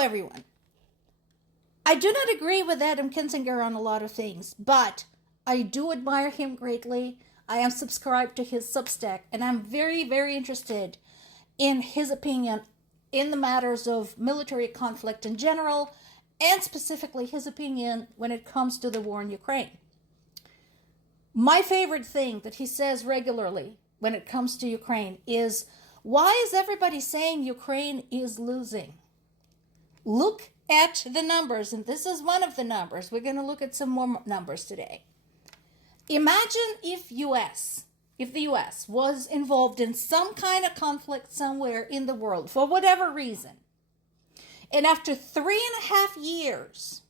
everyone. I do not agree with Adam Kinzinger on a lot of things, but I do admire him greatly. I am subscribed to his Substack, and I'm very, very interested in his opinion in the matters of military conflict in general, and specifically his opinion when it comes to the war in Ukraine. My favorite thing that he says regularly when it comes to Ukraine is, why is everybody saying Ukraine is losing? Look at the numbers, and this is one of the numbers. We're going to look at some more numbers today. Imagine if the US was involved in some kind of conflict somewhere in the world for whatever reason. And after 3.5 years,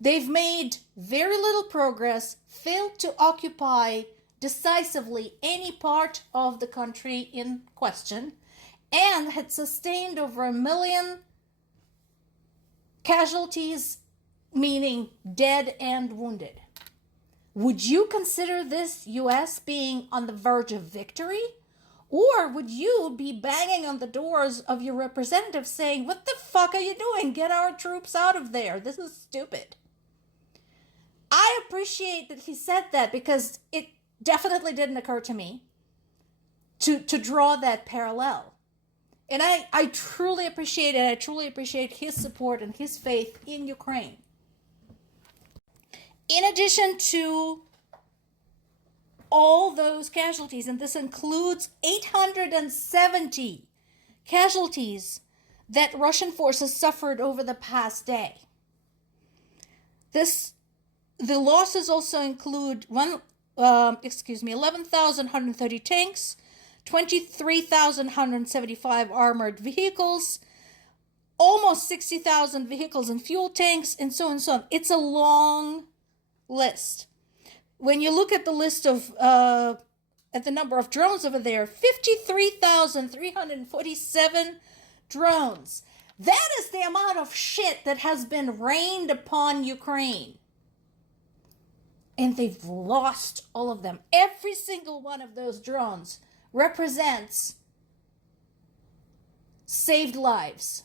they've made very little progress, failed to occupy decisively any part of the country in question, and had sustained over 1 million casualties, meaning dead and wounded. Would you consider this US being on the verge of victory? Or would you be banging on the doors of your representatives saying, what the fuck are you doing? Get our troops out of there. This is stupid. I appreciate that he said that, because it definitely didn't occur to me to draw that parallel. And I truly appreciate it. I truly appreciate his support and his faith in Ukraine. In addition to all those casualties, and this includes 870 casualties that Russian forces suffered over the past day. The losses also include 11,130 tanks, 23,175 armored vehicles, almost 60,000 vehicles and fuel tanks, and so on and so on. It's a long list. When you look at the list of at the number of drones over there, 53,347 drones. That is the amount of shit that has been rained upon Ukraine. And they've lost all of them. Every single one of those drones represents saved lives,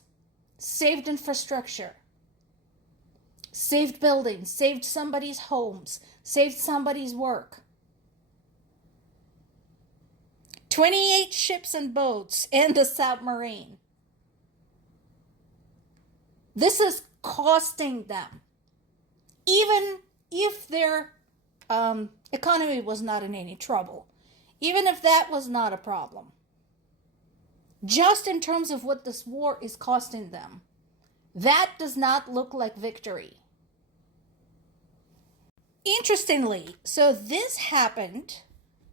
saved infrastructure, saved buildings, saved somebody's homes, saved somebody's work. 28 ships and boats and a submarine. This is costing them. Even if their economy was not in any trouble, even if that was not a problem, just in terms of what this war is costing them, that does not look like victory. Interestingly, so this happened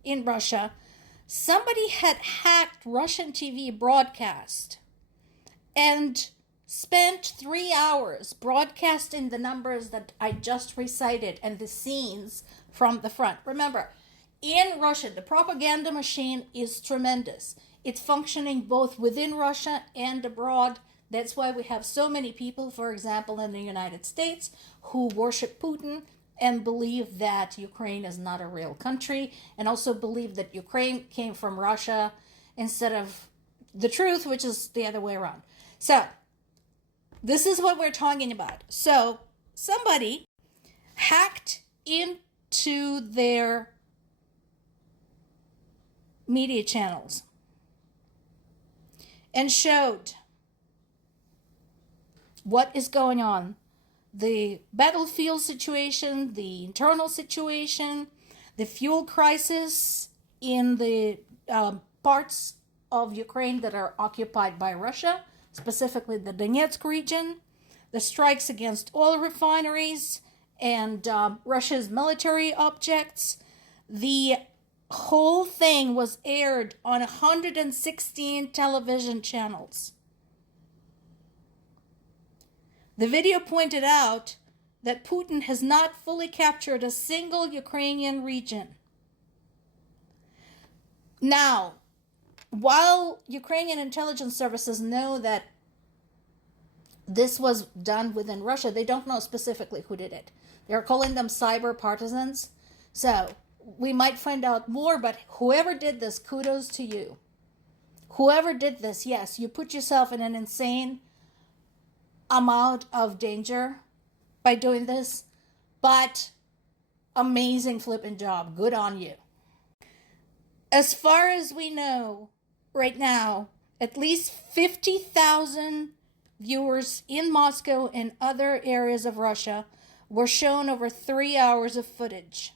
in Russia. Somebody had hacked Russian TV broadcast and spent 3 hours broadcasting the numbers that I just recited and the scenes from the front. Remember, in Russia, the propaganda machine is tremendous. It's functioning both within Russia and abroad. That's why we have so many people, for example, in the United States, who worship Putin and believe that Ukraine is not a real country, and also believe that Ukraine came from Russia instead of the truth, which is the other way around. So, this is what we're talking about. So, somebody hacked into their media channels and showed what is going on. The battlefield situation, the internal situation, the fuel crisis in the parts of Ukraine that are occupied by Russia, specifically the Donetsk region, the strikes against oil refineries and Russia's military objects. The whole thing was aired on 116 television channels. The video pointed out that Putin has not fully captured a single Ukrainian region. Now, while Ukrainian intelligence services know that this was done within Russia, they don't know specifically who did it. They're calling them cyber partisans. So, we might find out more, but whoever did this, kudos to you. Whoever did this, yes, you put yourself in an insane amount of danger by doing this, but amazing flipping job. Good on you. As far as we know right now, at least 50,000 viewers in Moscow and other areas of Russia were shown over 3 hours of footage.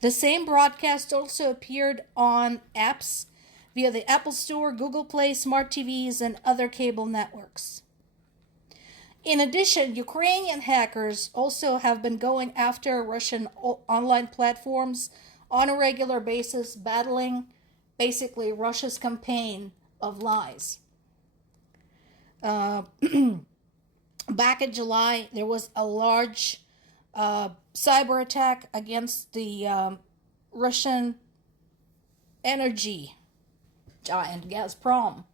The same broadcast also appeared on apps via the Apple Store, Google Play, smart TVs, and other cable networks. In addition, Ukrainian hackers also have been going after Russian online platforms on a regular basis, battling basically Russia's campaign of lies. Back in July, there was a large cyber attack against the Russian energy giant Gazprom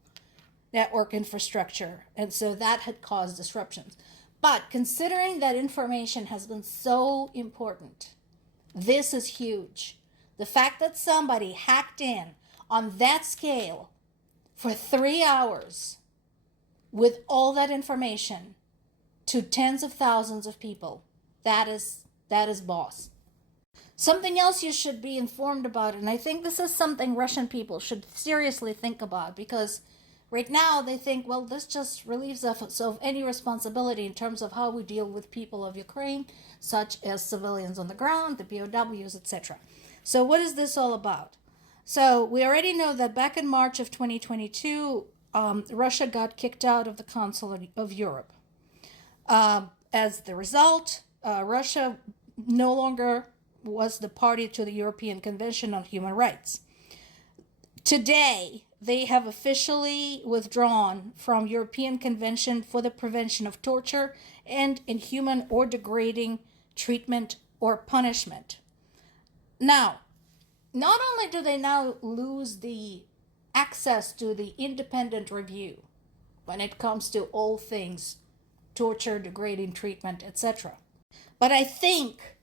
network infrastructure, and so that had caused disruptions. But considering that information has been so important, this is huge. The fact that somebody hacked in on that scale for 3 hours with all that information to tens of thousands of people, that is boss. Something else you should be informed about, and I think this is something Russian people should seriously think about, because right now they think, well, this just relieves us of any responsibility in terms of how we deal with people of Ukraine, such as civilians on the ground, the POWs, etc. So what is this all about? So we already know that back in March of 2022, Russia got kicked out of the Council of Europe. As the result, Russia no longer was the party to the European Convention on Human Rights. Today, they have officially withdrawn from European Convention for the Prevention of Torture and inhuman or degrading treatment or punishment. Now, not only do they now lose the access to the independent review when it comes to all things torture, degrading treatment, etc., but I think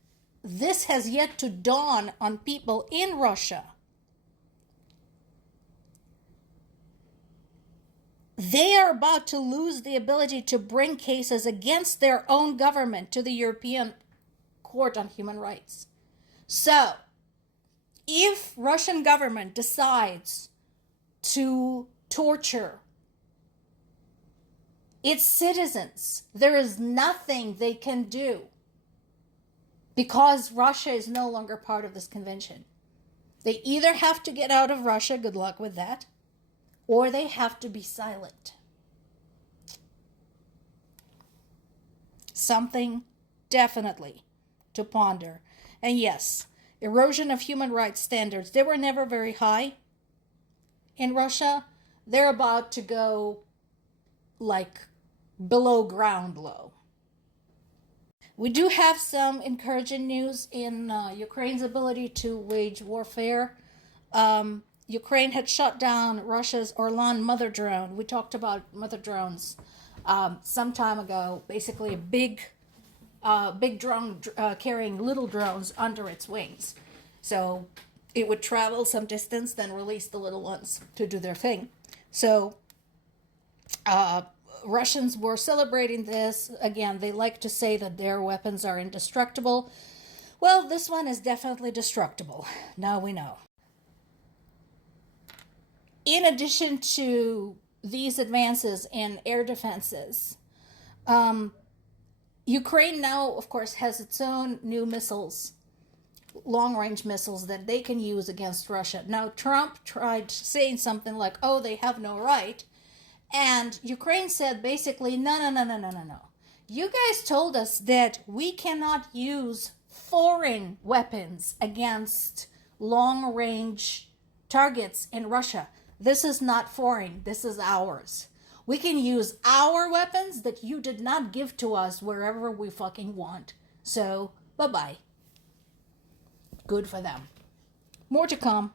this has yet to dawn on people in Russia. They are about to lose the ability to bring cases against their own government to the European Court on Human Rights. So, if Russian government decides to torture its citizens, there is nothing they can do because Russia is no longer part of this convention. They either have to get out of Russia, good luck with that, or they have to be silent. Something definitely to ponder. And yes, erosion of human rights standards, they were never very high in Russia. They're about to go like below ground low. We do have some encouraging news in Ukraine's ability to wage warfare. Ukraine had shot down Russia's Orlan mother drone. We talked about mother drones some time ago. Basically, a big drone carrying little drones under its wings. So it would travel some distance, then release the little ones to do their thing. So Russians were celebrating this. Again, they like to say that their weapons are indestructible. Well, this one is definitely destructible. Now we know. In addition to these advances in air defenses, Ukraine now, of course, has its own new missiles, long-range missiles that they can use against Russia. Now, Trump tried saying something like, oh, they have no right. And Ukraine said basically, no. You guys told us that we cannot use foreign weapons against long-range targets in Russia. This is not foreign. This is ours. We can use our weapons that you did not give to us wherever we fucking want. So, bye-bye. Good for them. More to come.